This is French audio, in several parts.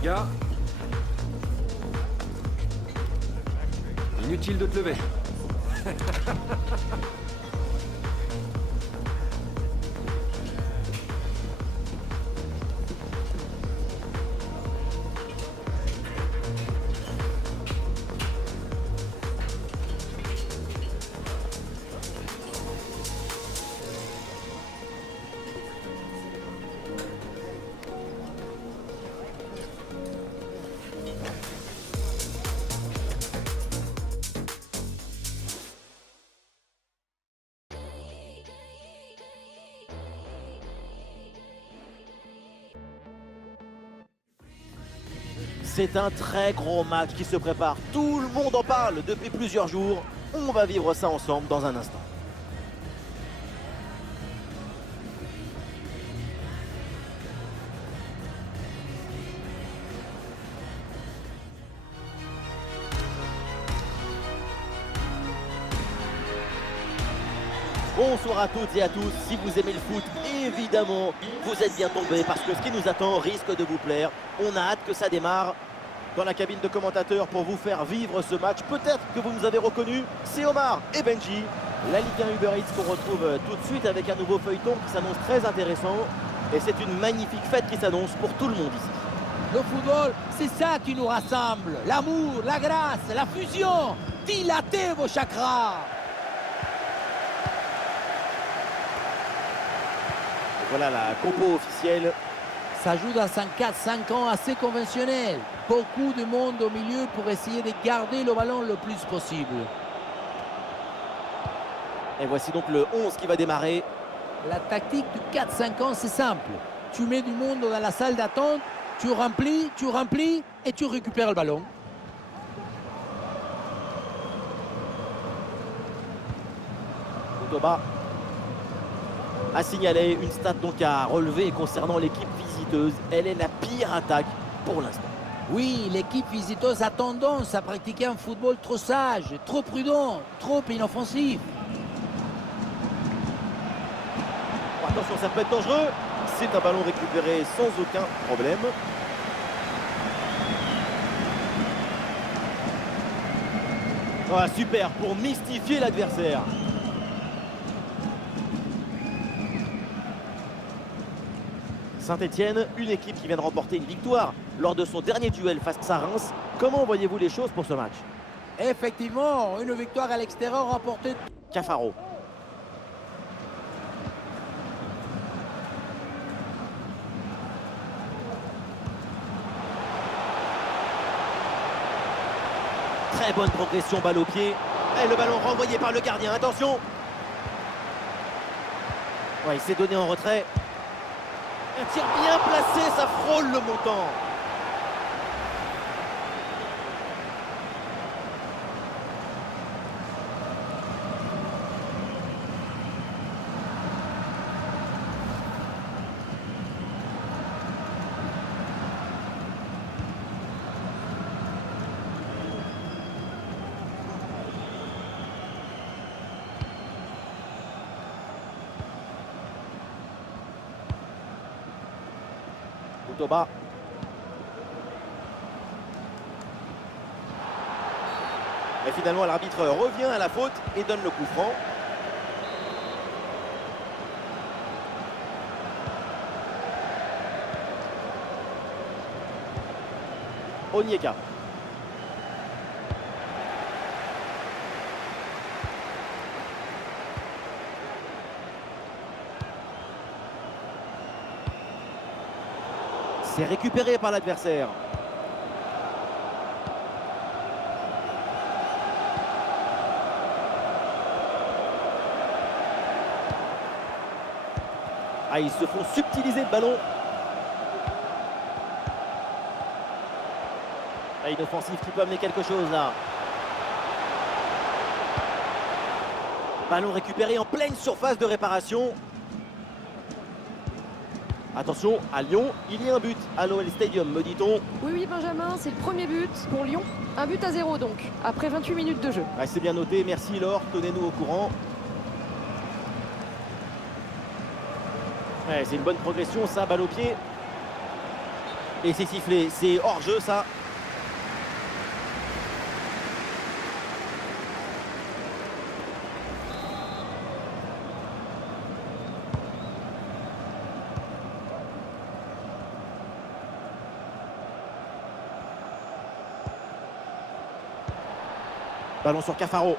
les gars. Inutile de te lever. C'est un très gros match qui se prépare. Tout le monde en parle depuis plusieurs jours. On va vivre ça ensemble dans un instant. Bonsoir à toutes et à tous, si vous aimez le foot, évidemment, vous êtes bien tombés parce que ce qui nous attend risque de vous plaire. On a hâte que ça démarre. Dans la cabine de commentateurs pour vous faire vivre ce match, peut-être que vous nous avez reconnus, c'est Omar et Benji. La Ligue 1 Uber Eats qu'on retrouve tout de suite avec un nouveau feuilleton qui s'annonce très intéressant. Et c'est une magnifique fête qui s'annonce pour tout le monde ici. Le football, c'est ça qui nous rassemble. L'amour, la grâce, la fusion. Dilatez vos chakras. Voilà la compo officielle. Ça joue dans un 4-5 ans assez conventionnel. Beaucoup de monde au milieu pour essayer de garder le ballon le plus possible. Et voici donc le 11 qui va démarrer. La tactique du 4-5 ans, c'est simple. Tu mets du monde dans la salle d'attente, tu remplis et tu récupères le ballon. Kotoba a signalé une stat donc à relever concernant l'équipe visiteuse. Elle est la pire attaque pour l'instant. Oui, l'équipe visiteuse a tendance à pratiquer un football trop sage, trop prudent, trop inoffensif. Oh, attention, ça peut être dangereux. C'est un ballon récupéré sans aucun problème. Oh, super pour mystifier l'adversaire. Saint-Etienne, une équipe qui vient de remporter une victoire lors de son dernier duel face à Reims. Comment voyez-vous les choses pour ce match? Effectivement, une victoire à l'extérieur remportée. Cafaro. Très bonne progression, balle au pied. Et le ballon renvoyé par le gardien, attention. Ouais, il s'est donné en retrait. Un tir bien placé, ça frôle le montant. Kotoba. Et finalement, l'arbitre revient à la faute et donne le coup franc. Onyeka. C'est récupéré par l'adversaire. Ah, ils se font subtiliser le ballon. Ah, une offensive qui peut amener quelque chose là. Ballon récupéré en pleine surface de réparation. Attention, à Lyon, il y a un but à l'OL Stadium, me dit-on. Oui, Benjamin, c'est le premier but pour Lyon. 1-0 donc, après 28 minutes de jeu. Ah, c'est bien noté, merci Laure, tenez-nous au courant. Ouais, c'est une bonne progression, ça, balle au pied. Et c'est sifflé, c'est hors-jeu ça. Ballon sur Cafaro.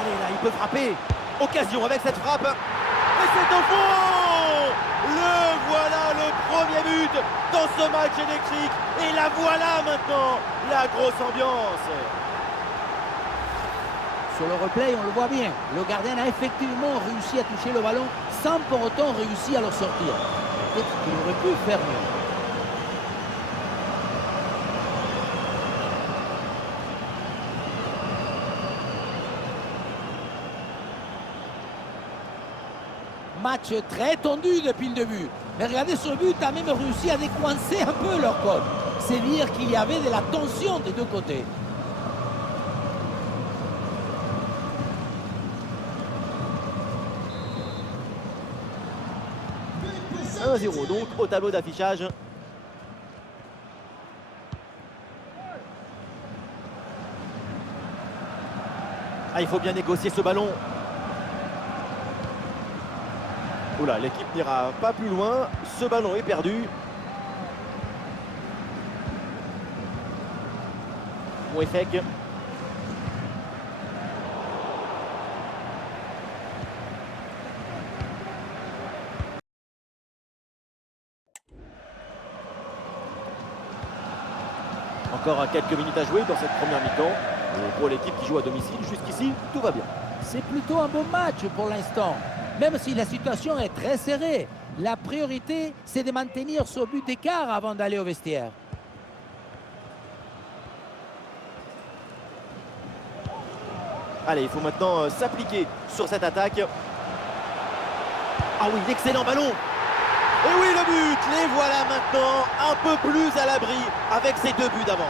Allez là, il peut frapper. Occasion avec cette frappe. Et c'est au fond. Le voilà, le premier but dans ce match électrique. Et la voilà maintenant, la grosse ambiance. Sur le replay, on le voit bien. Le gardien a effectivement réussi à toucher le ballon sans pour autant réussir à le sortir. Peut-être qu'il aurait pu faire mieux. Match très tendu depuis le début. Mais regardez ce but a même réussi à décoincer un peu leur code. C'est dire qu'il y avait de la tension des deux côtés. 1-0 donc au tableau d'affichage. Ah, il faut bien négocier ce ballon. Oula, l'équipe n'ira pas plus loin. Ce ballon est perdu. Mouefek. Encore quelques minutes à jouer dans cette première mi-temps. Et pour l'équipe qui joue à domicile, jusqu'ici, tout va bien. C'est plutôt un bon match pour l'instant. Même si la situation est très serrée, la priorité, c'est de maintenir ce but d'écart avant d'aller au vestiaire. Allez, il faut maintenant s'appliquer sur cette attaque. Ah oui, l'excellent ballon. Et oui, le but. Les voilà maintenant un peu plus à l'abri avec ces 2 buts d'avance.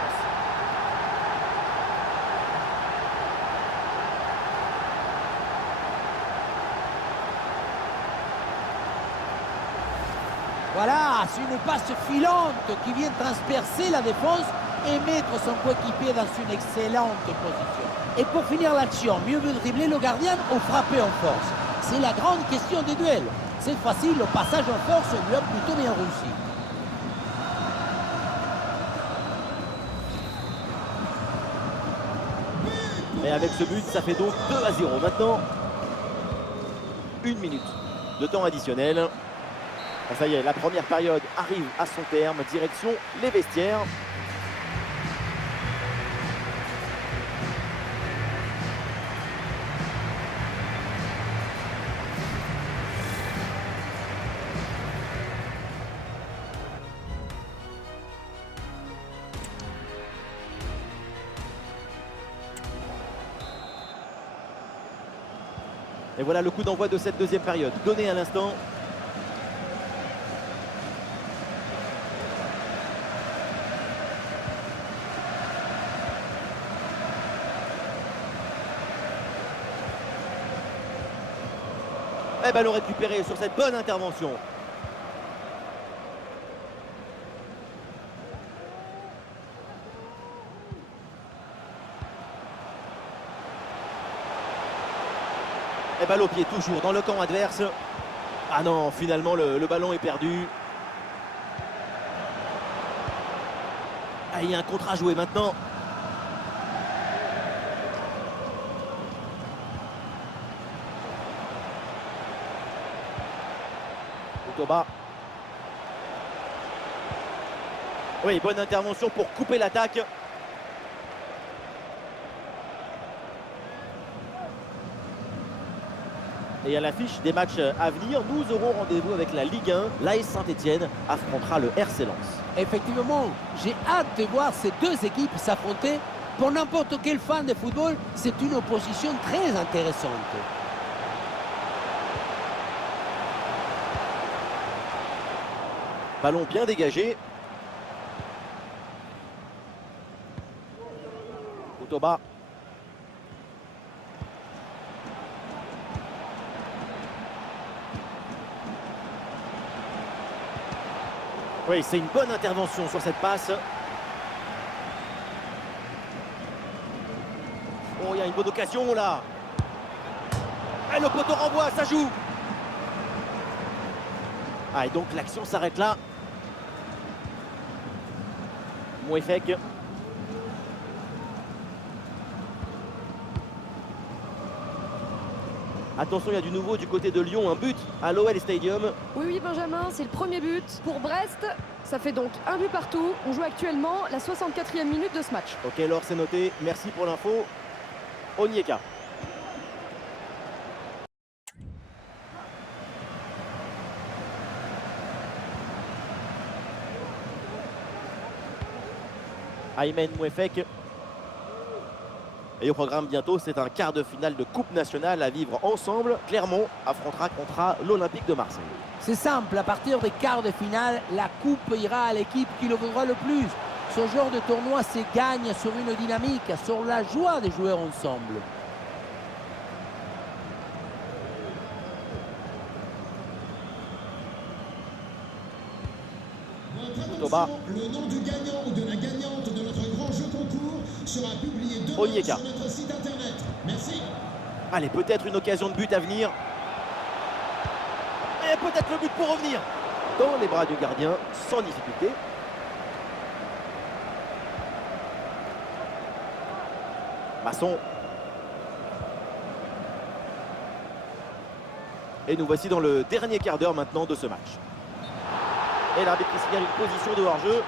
Voilà, c'est une passe filante qui vient transpercer la défense et mettre son coéquipier dans une excellente position. Et pour finir l'action, mieux vaut dribbler le gardien ou frapper en force. C'est la grande question des duels. Cette fois-ci, le passage en force lui a plutôt bien réussi. Et avec ce but, ça fait donc 2-0. Maintenant, 1 minute de temps additionnel. Ah, ça y est, la première période arrive à son terme. Direction les vestiaires. Et voilà le coup d'envoi de cette deuxième période, donné à l'instant. Et ballon récupéré sur cette bonne intervention. Et balle au pied toujours dans le camp adverse. Ah non, finalement le ballon est perdu. Ah, il y a un contre à jouer maintenant. Toba. Oui, bonne intervention pour couper l'attaque. Et à l'affiche des matchs à venir, nous aurons rendez-vous avec la Ligue 1. L'AS Saint-Etienne affrontera le RC Lens. Effectivement, j'ai hâte de voir ces deux équipes s'affronter. Pour n'importe quel fan de football, c'est une opposition très intéressante. Ballon bien dégagé. Toba. Oui, c'est une bonne intervention sur cette passe. Oh, il y a une bonne occasion là. Et le poteau renvoie, ça joue. Ah, et donc l'action s'arrête là. Mouefek. Attention, il y a du nouveau du côté de Lyon, un but à l'OL Stadium. Oui, oui, Benjamin, c'est le premier but pour Brest. Ça fait donc un but partout. On joue actuellement la 64e minute de ce match. Ok, Laure, c'est noté. Merci pour l'info. Onyeka. Aymen Mouefek. Et au programme bientôt, c'est un quart de finale de Coupe nationale à vivre ensemble. Clermont affrontera contre l'Olympique de Marseille. C'est simple, à partir des quarts de finale, la coupe ira à l'équipe qui le voudra le plus. Ce genre de tournoi se gagne sur une dynamique, sur la joie des joueurs ensemble. Toba. Le nom du gagnant ou de la gagnante de notre grand jeu concours sera publié demain Onyeka. sur notre site internet. Merci. Allez, peut-être une occasion de but à venir. Et peut-être le but pour revenir. Dans les bras du gardien, sans difficulté. Masson. Et nous voici dans le dernier quart d'heure maintenant de ce match. Et l'arbitre qui signale une position de hors-jeu.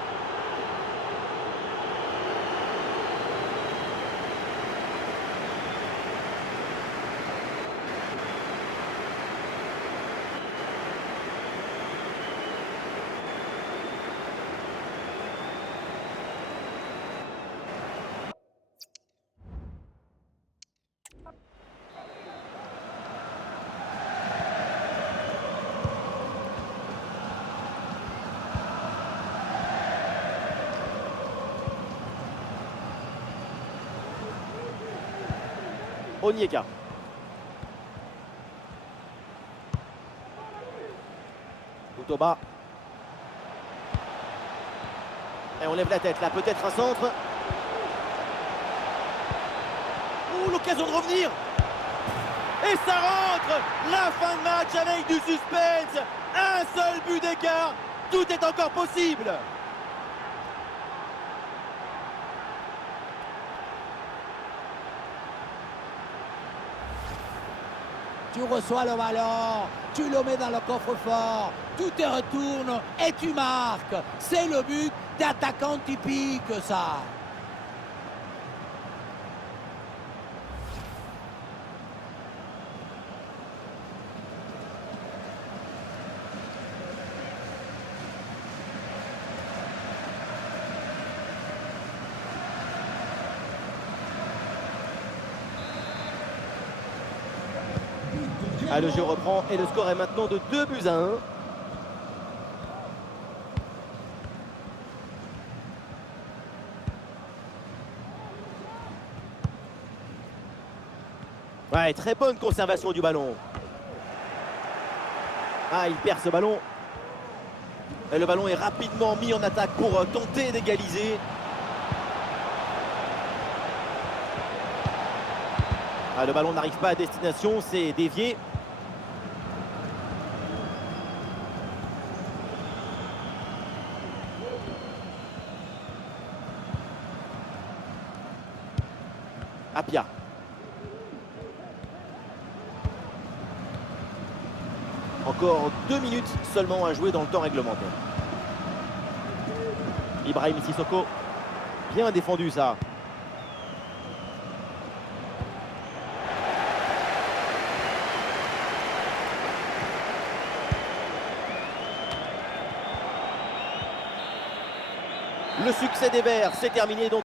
Onyeka. Toba. Et on lève la tête là, peut-être un centre. Ouh, l'occasion de revenir. Et ça rentre. La fin de match avec du suspense. Un seul but d'écart. Tout est encore possible. Tu reçois le ballon, tu le mets dans le coffre-fort, tu te retournes et tu marques. C'est le but d'attaquant typique, ça. Ah, le jeu reprend et le score est maintenant de 2-1. Ouais, très bonne conservation du ballon. Ah, il perd ce ballon. Et le ballon est rapidement mis en attaque pour tenter d'égaliser. Ah, le ballon n'arrive pas à destination, c'est dévié. Apia. Encore 2 minutes seulement à jouer dans le temps réglementaire. Ibrahim Sissoko. Bien défendu ça. Le succès des Verts, c'est terminé donc.